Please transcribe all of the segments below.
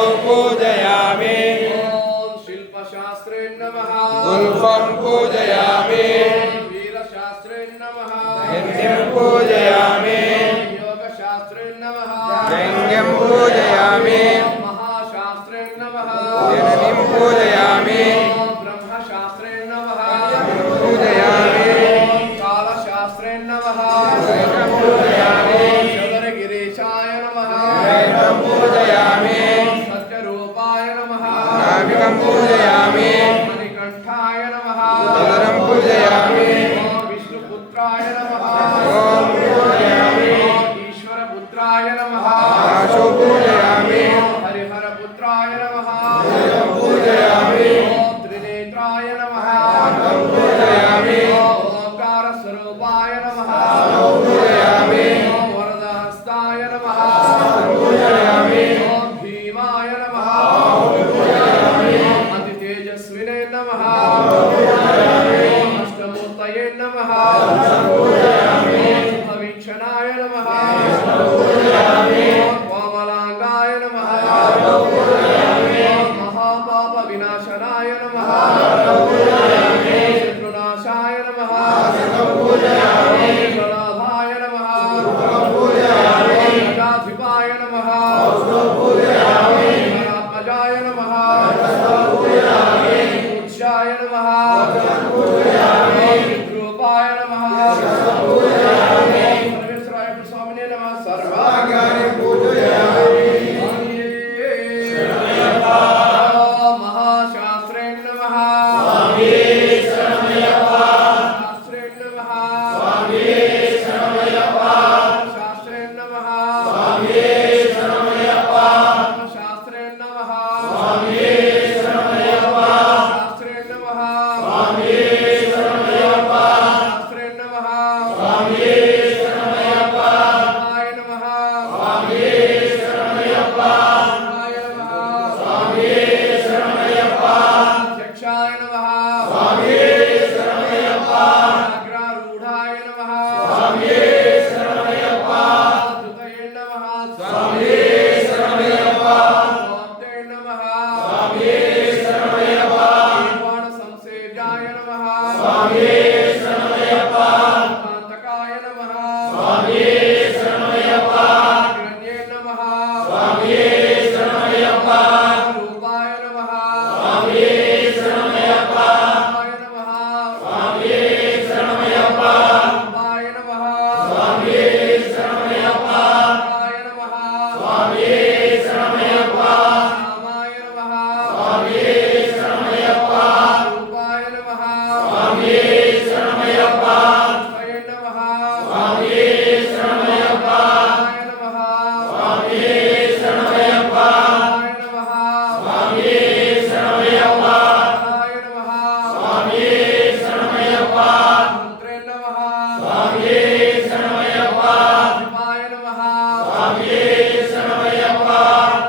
पूजयामि। ॐ शिल्पशास्त्रे नमः। पुष्पं पूजयामि। वीरशास्त्रे नमः। यज्ञं पूजयामि। योगशास्त्रे नमः। यज्ञं पूजयामि। महाशास्त्रे नमः। यज्ञं पूजयामि। ब्रह्मशास्त्रे नमः। पूजयामि। कालशास्त्रे नमः। यज्ञं पूजयामि। शबरगिरीशाय नमः। यज्ञं पूजयामि। सत्यरूपाय नमः। नाभिकं पूजयामि। मणिकण्ठाय नमः। उदरं पूजयामि। विष्णुपुत्राय नमः। ॐ पूजयामि। ईश्वरपुत्राय नमः। आशो पूजयामि। हरिहरपुत्राय नमः। पूजयामि। त्रिनेत्राय नमः। पूजयामि। ओंकारस्वरूपाय नमः। पूजयामि। वरदहस्ताय नमः। पूजयामि। भीमाय नमः। अतितेजस्विने नमः। अष्टमूर्तये नमः। शुभवीक्षणाय नमः। कोमलांगाय नमः। महापापविनाशनाय नमः। शत्रुनाशाय नमः। गणाभाय नमः। गणाधिपाय नमः। गणात्मजाय नमः। पूज्याय नमः। विद्रूपाय नमः। सर्वेश्वराय स्वामिने नमः। सर्वांगानि पूजयामि। महाशास्त्रे नमः। शास्त्रे नमः। शास्त्रे नमः। शास्त्रे नमः। शास्त्रे नमः। शास्त्रे नमः। शिवाय नमः। शिवाय नमः। अध्यक्षाय नमः। अग्रारूढाय नमः। धृतये नमः। स्वाप्ते नमः। निर्वाणसंसेव्याय नमः। कान्तकाय नमः। हिरण्ये नमः। रूपाय नमः। रूपाय नमः। रूपाय नमः। रूपाय नमः। रामाय नमः। रूपाय नमः। कृष्णाय नमः। रामाय नमः। रामाय नमः। रामाय नमः। रुद्रे नमः। शिवाय नमः।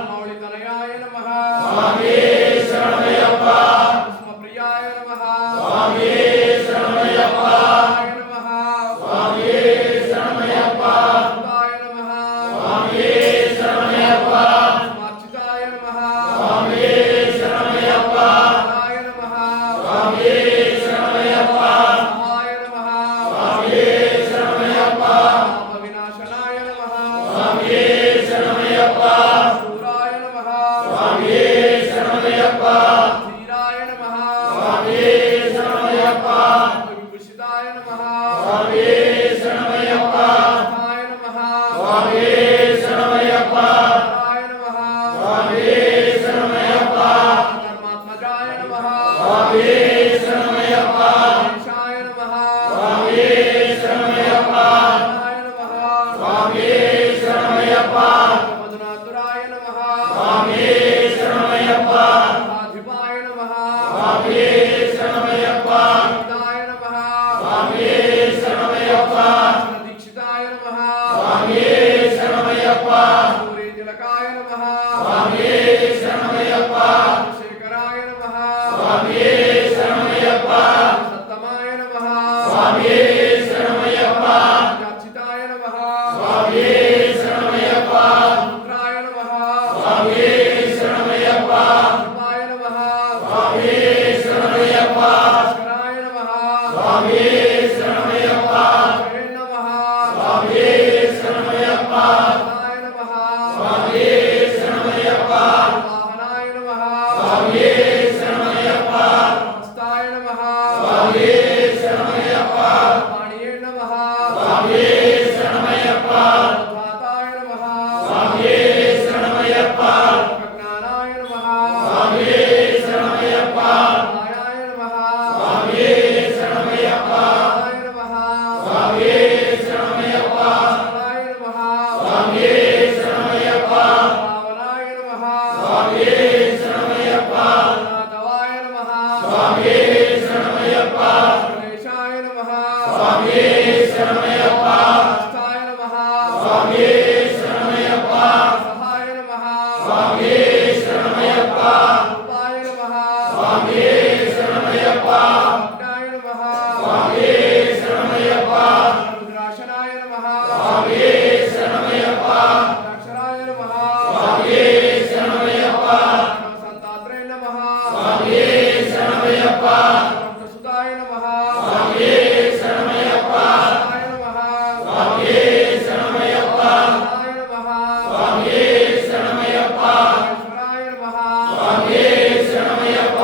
मौलितनयाय नमः। कुसुमप्रियाय नमः। शिवाय नमः। सुताय नमः। कुसुमार्चिताय नमः। सहाय नमः। सहाय नमः। पापविनाशनाय नमः। शूराय नमः। धीराय नमः। विभूषिताय नमः। स्थाय नमः। हराय नमः। धर्मात्मजाय नमः। गणेशाय नमः। गणाय नमः। मधुनातुराय नमः। महाधिपाय नमः। हिताय नमः। दीक्षिताय नमः। सूर्यतिलकाय नमः। शेखराय नमः। सत्तमाय नमः। याचिताय नमः। रुद्राय नमः। ಸ್ವಾಮಿಯೇ ಶರಣಮಯ್ಯಪ್ಪ ನಾಥವಾಯ ನಮಃ ಸ್ವಾಮಿಯೇ ಶರಣಮಯ್ಯಪ್ಪ ಗಣೇಶಾಯ ನಮಃ ಸ್ವಾಮಿಯೇ ಶರಣಮಯ್ಯಪ್ಪ ಸ್ಥಾಯ ನಮಃ ಸ್ವಾಮಿಯೇ ಶರಣಮಯ್ಯಪ್ಪ ಸಹಾಯ ನಮಃ ಸ್ವಾಮಿಯೇ ಶರಣಮಯ್ಯಪ್ಪ ರೂಪಾಯ ನಮಃ ಸ್ವಾಮಿಯೇ ಶರಣಮಯ್ಯಪ್ಪ ಅಗ್ನಾಯ ನಮಃ ಸ್ವಾಮಿಯೇ ಶರಣಮಯ್ಯಪ್ಪ ರುದ್ರಾಶನಾಯ ನಮಃ ಸ್ವಾಮಿಯೇ ಶರಣಮಯ್ಯಪ್ಪ ಅಕ್ಷರಾಯ ನಮಃ ಸ್ವಾಮಿಯೇ ಶರಣಮಯ್ಯಪ್ಪ ಸಂತಾತ್ರೇ ನಮಃ ಸ್ವಾಮಿಯೇ ಶರಣಮಯ್ಯಪ್ಪ ಸುತಾಯ ನಮಃ ಸ್ವಾಮಿಯೇ ಶರಣಮಯ್ಯಪ್ಪ ಸಹಾಯ ನಮಃ ಸ್ವಾಮಿಯೇ ಶರಣಮಯ್ಯಪ್ಪ ಸಹಾಯ ನಮಃ ಸ್ವಾಮಿಯೇ ಶರಣಮಯ್ಯಪ್ಪ ಈಶ್ವರಾಯ ನಮಃ ಸ್ವಾಮಿಯೇ ಶರಣಮಯ್ಯಪ್ಪ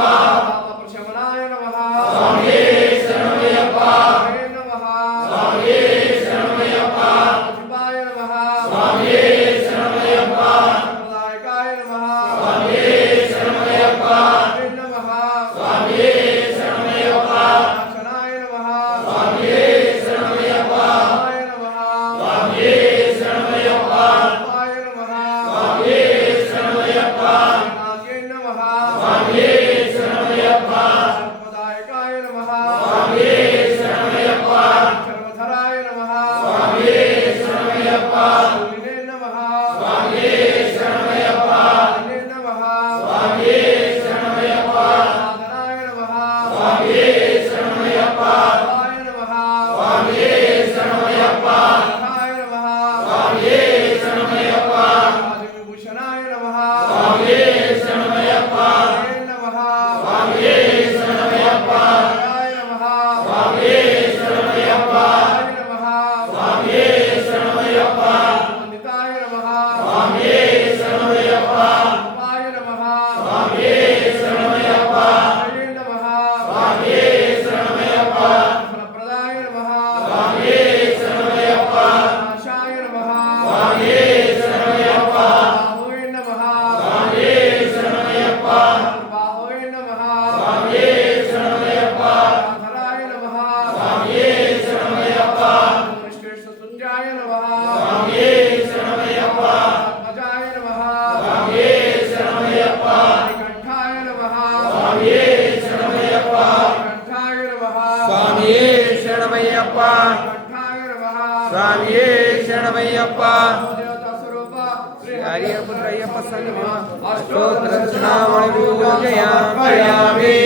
ಪಾಪಪ್ರಶಮನಾಯ ನಮಃ ಸ್ವಾಮಿಯೇ ಶರಣಮಯ್ಯಪ್ಪ ಹರೇ ನಮಃ ಸ್ವಾಮಿಯೇ ಶರಣಮಯ್ಯಪ್ಪ ಶಿವಾಯ ನಮಃ ಸ್ವಾಮಿಯೇ ಶರಣಮಯ್ಯಪ್ಪ ಪ್ರದಾಯಕಾಯ ನಮಃ ಸ್ವಾಮಿಯೇ ಶರಣಮಯ್ಯಪ್ಪ ಹರೇ ನಮಃ ಸ್ವಾಮಿಯೇ ಶರಣಮಯ್ಯಪ್ಪ ನಾಶನಾಯ ನಮಃ ಸ್ವಾಮಿಯೇ ಶರಣಮಯ್ಯಪ್ಪ ಸಹಾಯ ನಮಃ ಸ್ವಾಮಿಯೇ ಶರಣಮಯ್ಯಪ್ಪ ರೂಪಾಯ ನಮಃ ಸ್ವಾಮಿಯೇ ಶರಣಮಯ್ಯಪ್ಪ ನಾಥ್ಯೈ ನಮಃ ಸ್ವಾಮಿಯೇ ಶರಣಮಯ್ಯಪ್ಪ ಸರ್ವದಾಯಕಾಯ ನಮಃ ಸ್ವಾಮಿಯೇ ಶರಣಮಯ್ಯಪ್ಪ ಸರ್ವಧರಾಯ ನಮಃ ಸ್ವಾಮಿಯೇ ಶರಣಮಯ್ಯಪ್ಪ ಶೂಲಿನೇ ನಮಃ ಸ್ವಾಮಿಯೇ ಶರಣಮಯ್ಯಪ್ಪ ಹರೇ ನಮಃ ಸ್ವಾಮಿಯೇ ಶರಣಮಯ್ಯಪ್ಪ ಸಾಧನಾಯ ನಮಃ ಸ್ವಾಮಿಯೇ ಶರಣಮಯ್ಯಪ್ಪ ಸಹಾಯ ನಮಃ ಸ್ವಾಮಿಯೇ ಶರಣಮಯ್ಯಪ್ಪ ಸಹಾಯ ನಮಃ ಸ್ವಾಮಿಯೇ ಶರಣಮಯ್ಯಪ್ಪ ರಾಜವಿಭೂಷಣಾಯ ನಮಃ ಸ್ವಾಮಿಯೇ ಶರಣಮಯ್ಯಪ್ಪ ಹರೇ ನಮಃ ಸ್ವಾಮಿಯೇ ಶರಣಮಯ್ಯಪ್ಪ ಹರಾಯ ನಮಃ ಸ್ವಾಮಿಯೇ ಶರಣಮಯ್ಯಪ್ಪ ಹರಾಯ ನಮಃ ಸ್ವಾಮಿಯೇ ಶರಣಮಯ್ಯಪ್ಪ ವಂದಿತಾಯ ನಮಃ ಸ್ವಾಮಿಯೇ ಶರಣಮಯ್ಯಪ್ಪ ರೂಪಾಯ ನಮಃ ಸ್ವಾಮಿಯೇ ಶರಣಮಯ್ಯಪ್ಪ ಹರೇ ನಮಃ ಸ್ವಾಮಿಯೇ ಶರಣಮಯ್ಯಪ್ಪ ಫಲಪ್ರದಾಯ ನಮಃ ಸ್ವಾಮಿಯೇ ಶರಣಮಯ್ಯಪ್ಪ ನಾಶಾಯ ನಮಃ ಸ್ವಾಮಿಯೇ ಶರಣಮಯ್ಯಪ್ಪ ಬಾಹುವೇ ನಮಃ ಸ್ವಾಮಿಯೇ ಶರಣಮಯ್ಯಪ್ಪ ಬಾಹುವೇ ನಮಃ ಸ್ವಾಮಿಯೇ ಶರಣಮಯ್ಯಪ್ಪ ಧರಾಯ ನಮಃ ಸ್ವಾಮಿಯೇ ಶರಣಮಯ್ಯಪ್ಪ ಶ್ರೇಷ್ಠ ಸುಂಜಾಯ ನಮಃ ಸ್ವಾಮಿಯೇ ಶರಣಮಯ್ಯಪ್ಪ ಅಜಾಯ ನಮಃ ಸ್ವಾಮಿಯೇ ಶರಣಮಯ್ಯಪ್ಪ ಕಂಠಾಯ ನಮಃ ಸ್ವಾಮಿಯೇ ಶರಣಮಯ್ಯಪ್ಪ ಕಂಠಾಯ ನಮಃ ಸ್ವಾಮಿಯೇ ಶರಣಮಯ್ಯಪ್ಪ ಕಂಠಾಯ ನಮಃ ಸ್ವಾಮಿಯೇ ಶರಣಮಯ್ಯಪ್ಪ ದೇವತಾ ಸ್ವರೂಪ ಶ್ರೀ ಹರಿಯಪುತ್ರಯ್ಯಪ್ಪ ಸಂಗಮ ಅಷ್ಟೋತ್ತರ ಅಷ್ಟೋತ್ತರ ಚುನಾವಣೆ ಪೂಜೆಯಾಮಿ